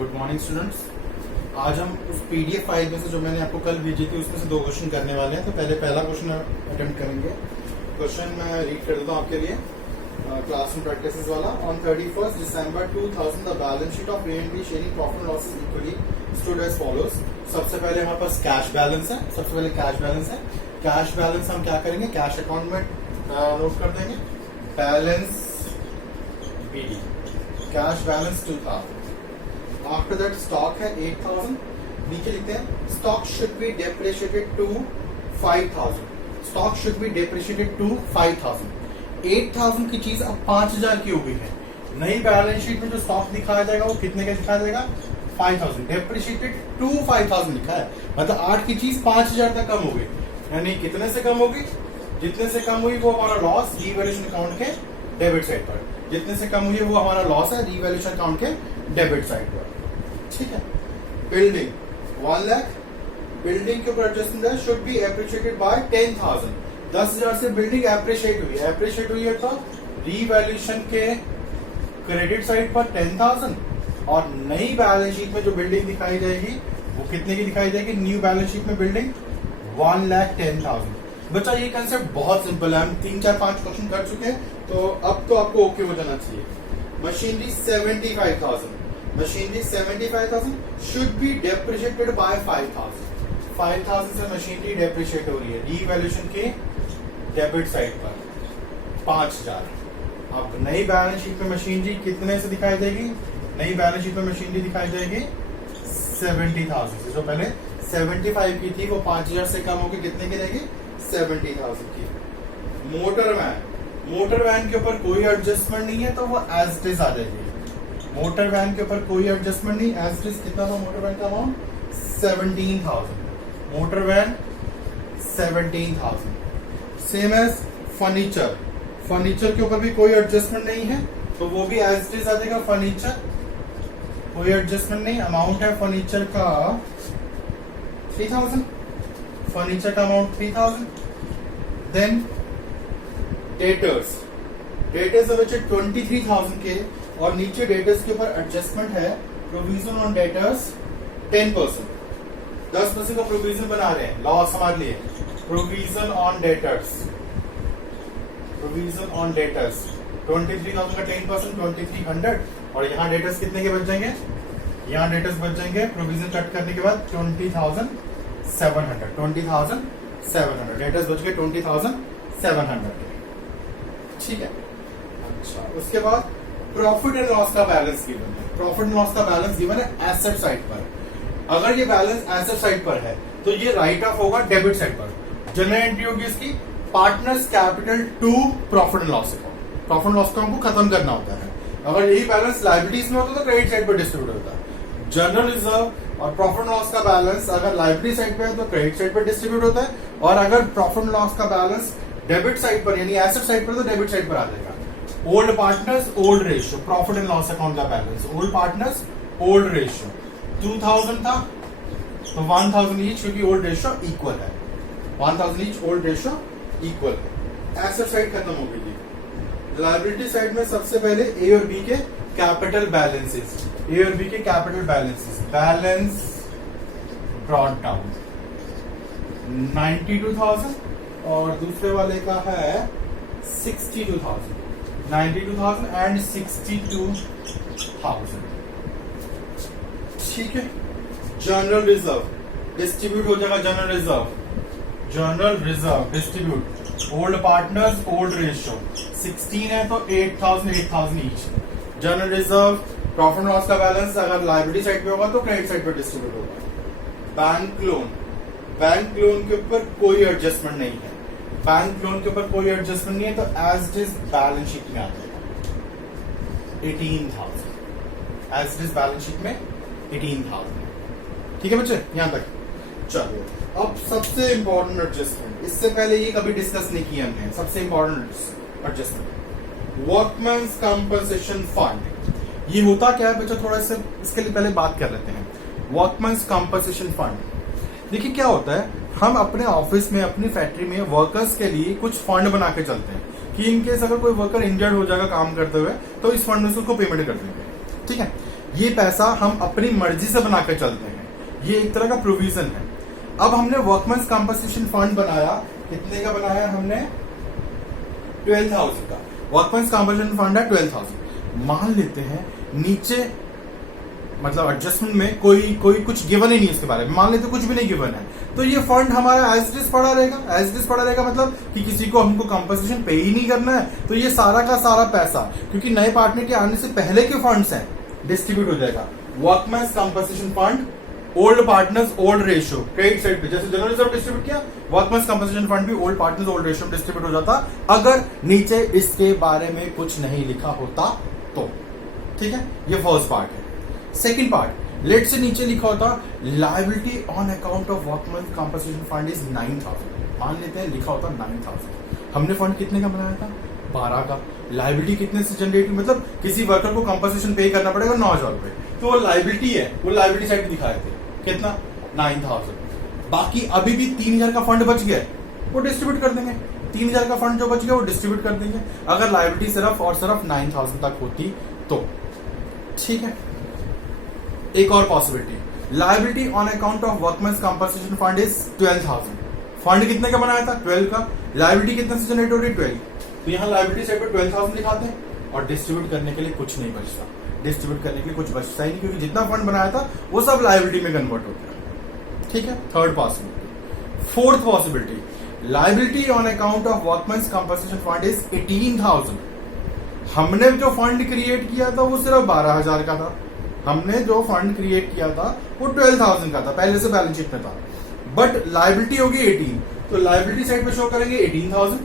Good morning students. आज हम उस पीडीएफ फाइल में से जो मैंने आपको कल भेजी थी उसमें से दो क्वेश्चन करने वाले हैं। तो पहले पहला क्वेश्चन अटेम्प्ट करेंगे। क्वेश्चन मैं रीड कर देता हूँ आपके लिए, क्लासरूम प्रैक्टिसेस वाला। On 31st December 2000 the balance sheet of A&B sharing profit and losses equally stood as follows. सबसे पहले हमारे पास कैश बैलेंस है। सबसे पहले कैश बैलेंस है। कैश बैलेंस हम क्या करेंगे, कैश अकाउंट में नोट कर देंगे balance BD, cash balance 2000। After that stock है 8000, नीचे लिखते हैं stock should be depreciated to 5000। Stock should be depreciated to 5000। 8000 की चीज अब 5000 की हो गई है। नई बैलेंस शीट में जो स्टॉक दिखाया जाएगा वो कितने का दिखाया जाएगा, 5000। डेप्रिशिएटेड टू 5000 लिखा है, मतलब 8 की चीज 5000 तक कम हो गई। यानी कितने से कम होगी, जितने से कम हुई वो हमारा लॉस रीवैल्यूएशन अकाउंट के डेबिट साइड पर, जितने से कम हुई है वो हमारा लॉस है रीवैल्यूएशन अकाउंट के डेबिट साइड पर। ठीक है। बिल्डिंग 1 लाख, बिल्डिंग के ऊपर एडजस्टमेंट है शुड बी एप्रिशिएटेड बाय 10,000। 10,000 से बिल्डिंग एप्रिशिएट हुई है। एप्रिशिएट हुई है तो रीवैल्यूएशन के क्रेडिट साइड पर 10,000, और नई बैलेंस शीट में जो बिल्डिंग दिखाई जाएगी वो कितने की दिखाई जाएगी, न्यू बैलेंस शीट में बिल्डिंग 1,10,000। बच्चा ये कंसेप्ट बहुत सिंपल है, हम 3 4 5 क्वेश्चन कर चुके हैं, तो अब तो आपको ओके हो जाना चाहिए। Machinery 75,000, machinery 75,000 should be depreciated by 5,000। 5,000 से मशीनरी डेप्रिशिएट हो रही है रीवैल्यूएशन के डेबिट साइड पर 5,000। अब नई बैलेंस शीट में मशीनरी कितने से दिखाई जाएगी, नई बैलेंस शीट में मशीनरी दिखाई जाएगी 70,000 से। जो पहले 75 की थी वो 5,000 से कम होकर कितने की रहेगी, 70,000 की। मोटर वैन, मोटर वैन के ऊपर कोई एडजस्टमेंट नहीं है तो वो एज इट इज आ जाएगी। मोटर वैन के ऊपर कोई एडजस्टमेंट नहीं, एज इट इज कितना था मोटर वैन का amount, 17,000। Motor van 17,000। Same as furniture, furniture के ऊपर भी कोई एडजस्टमेंट नहीं है तो वो भी एज इट इज आ जाएगा। फर्नीचर कोई एडजस्टमेंट नहीं, अमाउंट है फर्नीचर का 3,000, फर्नीचर का अमाउंट 3,000। देन डेटर्स, डेटर्स बचे 23,000 के, और नीचे डेटर्स के ऊपर एडजस्टमेंट है प्रोविजन ऑन डेटर्स 10%, 10% का प्रोविजन बना रहे हैं लॉस हमारे लिए। Provision on debtors, provision on debtors 23,000 का 10%, 2,300, और यहाँ डेटर्स कितने के बच जाएंगे, यहाँ डेटर्स बच जाएंगे प्रोविजन कट करने के बाद 20,700, 20,700 डेटर्स बच गए 20,700 के। ठीक है। अच्छा, उसके बाद प्रॉफिट एंड लॉस का बैलेंस गिवन है। प्रॉफिट एंड लॉस का बैलेंस गिवन है एसेट साइड पर। अगर ये बैलेंस एसेट साइड पर है तो ये राइट ऑफ होगा डेबिट साइड पर। जनरल एंट्री होगी इसकी partners capital to profit and loss account. Profit and loss account को खत्म करना होता है। अगर यही बैलेंस लायबिलिटीज में होता तो क्रेडिट साइड पर डिस्ट्रीब्यूट होता है। जनरल रिजर्व और प्रॉफिट एंड लॉस का बैलेंस अगर लायबिलिटी साइड पे है तो क्रेडिट साइड पर डिस्ट्रीब्यूट होता है, और अगर प्रॉफिट एंड लॉस का बैलेंस डेबिट साइड पर यानी एसेट साइड पर तो डेबिट साइड पर आ जाएगा। Old partners old ratio, profit and loss account का balance old partners old ratio 2,000 था तो 1,000 ईच, क्योंकि ओल्ड रेशियो इक्वल है। 1,000 ईच ओल्ड रेशियो इक्वल है। एसेट साइड खत्म हो गई थी। लायबिलिटी साइड में सबसे पहले ए और बी के कैपिटल बैलेंसेस, ए और बी के capital balances, balance brought down 92,000, और दूसरे वाले का है 62,000, 92,000 एंड 62,000। ठीक है। जनरल रिजर्व डिस्ट्रीब्यूट हो जाएगा, general reserve, general reserve distribute old partners old ratio 16 है तो 8,000 8,000 each. General reserve profit loss का बैलेंस अगर लायबिलिटी साइड पे होगा तो क्रेडिट साइड पे डिस्ट्रीब्यूट होगा। बैंक लोन, बैंक लोन के ऊपर कोई एडजस्टमेंट नहीं है। बैंक लोन के ऊपर कोई एडजस्टमेंट नहीं है तो as it is balance sheet में आ जाएगा 18,000, as it is balance sheet में 18,000। ठीक है बच्चे, यहां तक। चलो अब सबसे इंपॉर्टेंट एडजस्टमेंट, इससे पहले ये कभी डिस्कस नहीं किया हमने। सबसे इंपॉर्टेंट एडजस्टमेंट वर्कमैन्स कंपनसेशन फंड। ये होता क्या है बच्चा, थोड़ा सा इसके लिए पहले बात कर लेते हैं। वर्कमैन्स कंपनसेशन फंड, देखिए क्या होता है, हम अपने ऑफिस में अपनी फैक्ट्री में वर्कर्स के लिए कुछ फंड बना के चलते हैं कि इनकेस अगर कोई वर्कर इंजर्ड हो जाएगा काम करते हुए तो इस फंड में से उसको पेमेंट कर देंगे। ठीक है। ये पैसा हम अपनी मर्जी से बनाकर चलते हैं, ये एक तरह का प्रोविजन है। अब हमने वर्कमैन्स कॉम्पनसेशन फंड बनाया, कितने का बनाया हमने? 12,000 का। वर्कमैन्स कॉम्पनसेशन फंड है 12,000। मान लेते हैं नीचे मतलब एडजस्टमेंट में कोई कुछ गिवन ही नहीं इसके बारे में, मान लेते कुछ भी नहीं गिवन है, तो ये फंड हमारा एज इट इज पड़ा रहेगा। एज इट इज पड़ा रहेगा मतलब कि किसी को हमको कंपनसेशन पे ही नहीं करना है, तो ये सारा का सारा पैसा, क्योंकि नए पार्टनर के आने से पहले के फंड्स हैं, डिस्ट्रीब्यूट हो जाएगा। Workman's compensation fund old partners old ratio credit side पे, जैसे जनरल रिजर्व डिस्ट्रीब्यूट किया, वर्कमैन्स कंपनसेशन फंड भी ओल्ड पार्टनर्स ओल्ड रेशियो में डिस्ट्रीब्यूट हो जाता अगर नीचे इसके बारे में कुछ नहीं लिखा होता तो। ठीक है, ये फर्स्ट पार्ट है। सेकेंड पार्ट, लेट से नीचे लिखा होता liability on account of workman's compensation fund is 9,000। मान लेते हैं लिखा होता 9,000। हमने फंड कितने का बनाया था? 12 का। लायबिलिटी कितने से जनरेट, मतलब किसी वर्कर को कंपनसेशन पे करना पड़ेगा 9,000 रुपए, तो वो लायबिलिटी है, वो लायबिलिटी साइड दिखाए थे कितना? 9,000। बाकी अभी भी 3,000 का फंड बच गया, वो डिस्ट्रीब्यूट कर देंगे। 3,000 का फंड जो बच गया वो डिस्ट्रीब्यूट कर देंगे अगर लायबिलिटी सिर्फ और सिर्फ 9,000 तक होती तो। ठीक है, एक और possibility, liability on account of workman's compensation fund is 12,000। Fund कितने का बनाया था? 12 का। लायबिलिटी कितने से जनरेट हो रही है? 12। तो यहाँ लायबिलिटी साइड पर 12,000 दिखाते हैं और डिस्ट्रीब्यूट करने के लिए कुछ नहीं बचता। डिस्ट्रीब्यूट करने के लिए कुछ बचता ही नहीं, क्योंकि जितना फंड बनाया था वो सब लायबिलिटी में कन्वर्ट हो गया। ठीक है, third possibility. Fourth possibility, liability on account of workman's compensation fund is 18,000। हमने जो फंड क्रिएट किया था वो सिर्फ 12,000 का था। हमने जो फंड क्रिएट किया था वो 12,000 का था, पहले से बैलेंस शीट में था, बट लायबिलिटी होगी 18, तो लायबिलिटी साइड पे शो करेंगे 18,000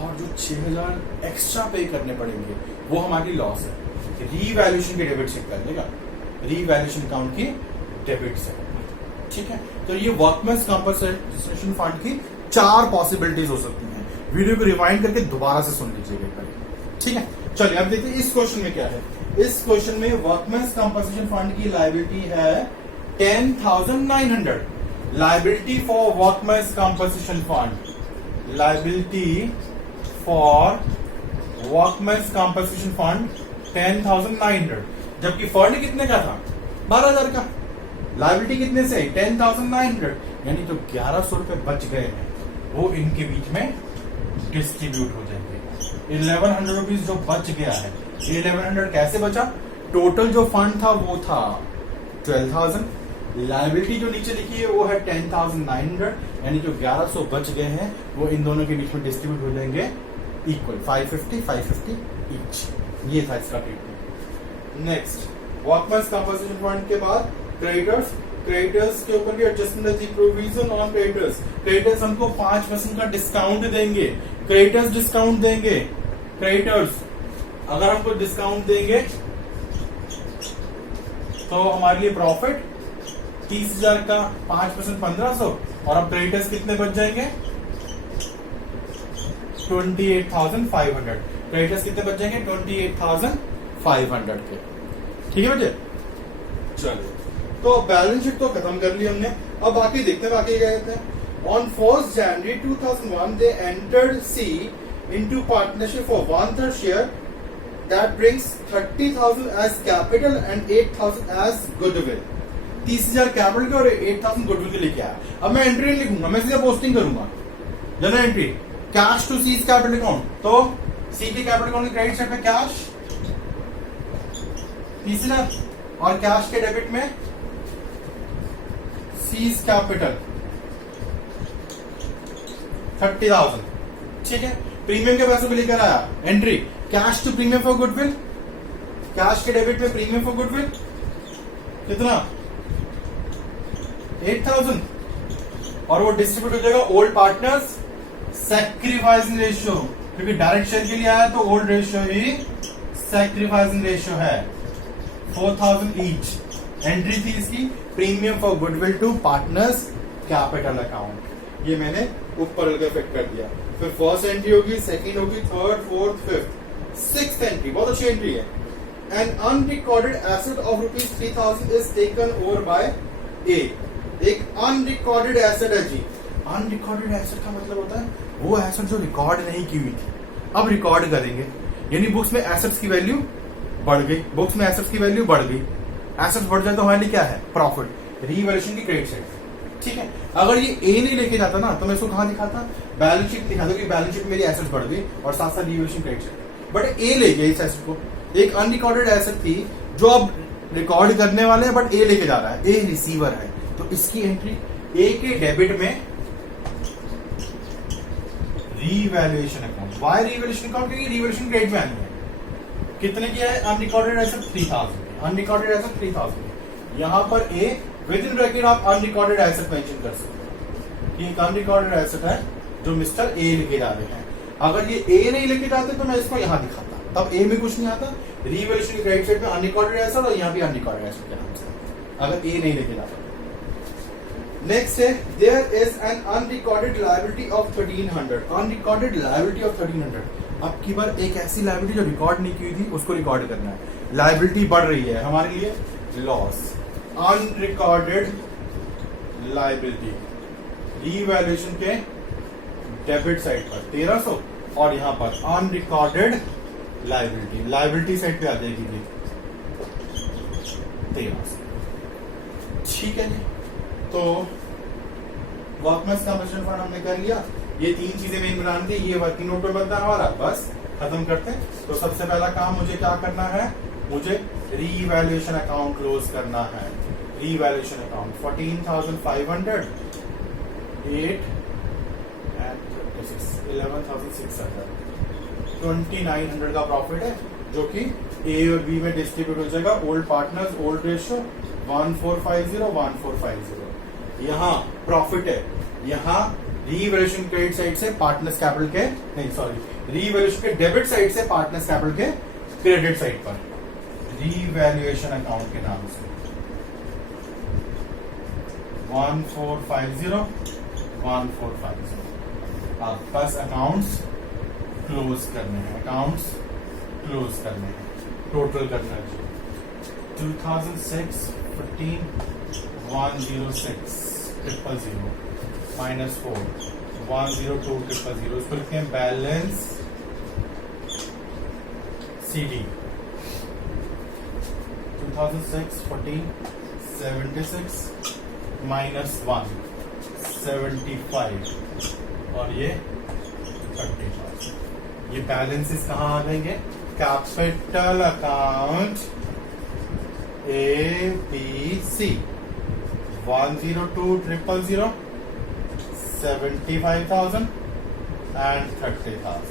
और जो 6,000 एक्स्ट्रा पे करने पड़ेंगे वो हमारी लॉस है। रीवैल्यूएशन की डेबिट चेक कर लेगा, रीवैल्यूएशन अकाउंट की डेबिट से। ठीक है, तो ये वर्कमैन्स कंपनसेशन फंड की 4 पॉसिबिलिटीज हो सकती हैं। वीडियो को रिवाइंड करके दोबारा से सुन लीजिएगा। ठीक है, चलिए अब देखते हैं इस क्वेश्चन में क्या है। इस क्वेश्चन में वर्कमैन्स कंपनसेशन फंड की लायबिलिटी है 10,900। Liability for workman's compensation fund, liability for workman's compensation fund 10,900, जबकि फंड कितने का था? 12,000 का। लायबिलिटी कितने से? 10,900, यानी जो 1,100 रुपए बच गए हैं वो इनके बीच में डिस्ट्रीब्यूट हो जाएंगे। 1,100 रुपीज जो बच गया है, 1,100 कैसे बचा? टोटल जो फंड था वो था 12,000, लायबिलिटी जो नीचे लिखी है वो है 10,900, यानी जो 1,100 बच गए हैं वो इन दोनों के बीच में डिस्ट्रीब्यूट हो जाएंगे इक्वल 550 ईच। ये था इसका ट्रीटमेंट। नेक्स्ट, वर्कमैन्स कंपनसेशन फंड के बाद क्रेडिटर्स। क्रेडिटर्स के ऊपर भी एडजस्टमेंट है, प्रोविजन ऑन क्रेडिटर्स। क्रेडिटर्स हमको 5% का डिस्काउंट देंगे, क्रेडिटर्स डिस्काउंट देंगे। क्रेडिटर्स अगर हमको डिस्काउंट देंगे तो हमारे लिए प्रॉफिट 30,000 का 5% 1,500, और अब क्रेडिटर्स कितने बच जाएंगे? 28,500। क्रेडिटर्स कितने बच जाएंगे? 28,500 के। ठीक है बच्चे, चलिए तो बैलेंस शीट तो खत्म कर ली हमने, अब बाकी देखते हैं बाकी क्या कहते हैं। On 1st January 2001 they entered C into partnership for 1/3 share that brings 30,000 as capital and 8,000 as goodwill। 30,000 capital के और 8,000 गुडविल के लेके आया। अब मैं एंट्री नहीं लिखूंगा, मैं सीधा पोस्टिंग करूंगा। Journal entry, cash to C's capital account, तो सी के कैपिटल अकाउंट के क्रेडिट साइड पे कैश 30,000 और कैश के डेबिट में सीज कैपिटल 30,000। ठीक है, प्रीमियम के पैसे भी लेकर आया। Entry, cash to premium for goodwill, cash के डेबिट में प्रीमियम फॉर गुडविल कितना? 8,000, और वो डिस्ट्रीब्यूट हो जाएगा ओल्ड पार्टनर्स सैक्रिफाइसिंग रेशियो, क्योंकि डायरेक्ट शेयर के लिए आया तो ओल्ड रेशियो ही सैक्रिफाइसिंग रेशियो है 4,000 ईच। एंट्री थी इसकी premium for goodwill to partners capital account, ये मैंने ऊपर इफेक्ट कर दिया। फिर फर्स्ट एंट्री होगी, सेकंड होगी, third, fourth, fifth, sixth entry बहुत अच्छी एंट्री है। An unrecorded asset of ₹3,000 is taken over by A. एक अनरिकॉर्डेड एसेट है जी। अनरिकॉर्डेड एसेट का मतलब होता है वो एसेट जो रिकॉर्ड नहीं की हुई थी, अब रिकॉर्ड करेंगे, यानी बुक्स में एसेट्स की वैल्यू बढ़ गई, बुक्स में एसेट्स की वैल्यू बढ़ गई, एसेट्स बढ़ जाए तो हमारे लिए क्या है, प्रॉफिट, रीवैल्यूएशन की क्रेडिट साइड। ठीक है, अगर ये ए नहीं लेके जाता ना तो मैं इसको कहां दिखाता, बैलेंस शीट दिखाता कि बैलेंस शीट मेरी एसेट्स बढ़ गई और साथ साथ रीवैल्यूएशन क्रेडिट साइड। बट ए ले गया इस एसेट को, एक अनरिकॉर्डेड एसेट थी जो अब रिकॉर्ड करने वाले हैं, बट ए लेके जा रहा है, ए रिसीवर है, तो इसकी एंट्री ए के डेबिट में revaluation account. Y revaluation account, क्योंकि रीवैल्यूएशन क्रेडिट में आनी है। कितने की है, अनरिकॉर्डेड एसेट 3000, अनरिकॉर्डेड एसेट 3000। यहां पर ए विद इन ब्रैकेट आप अनरिकॉर्डेड एसेट मेंशन कर सकते हो कि एक अनरिकॉर्डेड एसेट है जो मिस्टर ए लेके जा रहे हैं। अगर ये ए नहीं लेके जाते तो मैं इसको यहां दिखाता, तब ए में कुछ नहीं आता, रीवैल्यूएशन क्रेडिट साइड में अनरिकॉर्डेड एसेट और यहां भी अनरिकॉर्डेड एसेट के नाम से, अगर ए नहीं लेके जाता। नेक्स्ट है, there is an unrecorded liability of 1300, unrecorded liability of 1300। अब की बार एक ऐसी लायबिलिटी जो रिकॉर्ड नहीं की थी उसको रिकॉर्ड करना है, लायबिलिटी बढ़ रही है हमारे लिए, लॉस, अनरिकॉर्डेड लायबिलिटी रीवैल्यूएशन के डेबिट साइड पर 1300 और यहां पर अनरिकॉर्डेड लायबिलिटी, लायबिलिटी साइड पे आ जाएगी जी 1300। ठीक है जी, तो वर्कमेंस कंपनसेशन फंड हमने कर लिया, ये तीन चीजें मेन बनानी थी, ये वर्किंग नोट पे बनता है हमारा, बस खत्म करते हैं। तो सबसे पहला काम मुझे क्या करना है, मुझे रीवैल्यूएशन अकाउंट क्लोज करना है। रीवैल्यूएशन अकाउंट 14,500, 8 and 11,600, 2,900 का प्रॉफिट है जो कि ए और बी में डिस्ट्रीब्यूट हो जाएगा। Old partners old ratio 1450, 1450। यहाँ प्रॉफिट है, यहाँ रीवैल्यूएशन क्रेडिट साइड से पार्टनर्स कैपिटल के, नहीं सॉरी, रीवैल्यूएशन के डेबिट साइड से पार्टनर्स कैपिटल के क्रेडिट साइड पर रीवैल्यूएशन अकाउंट के नाम से 1450, 1450। आप बस अकाउंट्स क्लोज करने हैं, अकाउंट्स क्लोज करने हैं, टोटल करना है 2006 15 106 000 माइनस 4 102 000, इसको लिखते हैं बैलेंस CD 2006 14 76 माइनस 1 75 और ये 30,000। ये बैलेंसेस कहाँ आ जाएंगे, capital account ABC 102 000 75,000 and 30,000,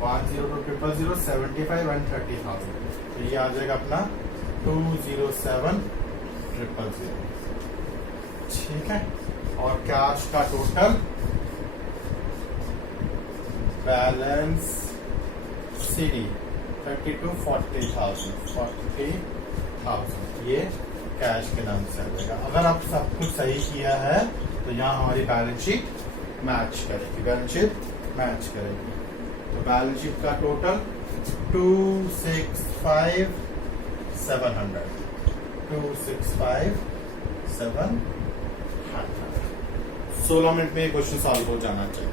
102 000 75 and 30,000। तो ये आ जाएगा अपना 207 000। ठीक है, और कैश का टोटल बैलेंस CD 32 40,000, 40,000 ये कैश के नाम से आ जाएगा। अगर आप सब कुछ सही किया है तो यहाँ हमारी बैलेंस शीट मैच करेगी, बैलेंस शीट मैच करेगी। तो बैलेंस शीट का टोटल 265 700, 265 700। 16 मिनट में क्वेश्चन सॉल्व हो जाना चाहिए।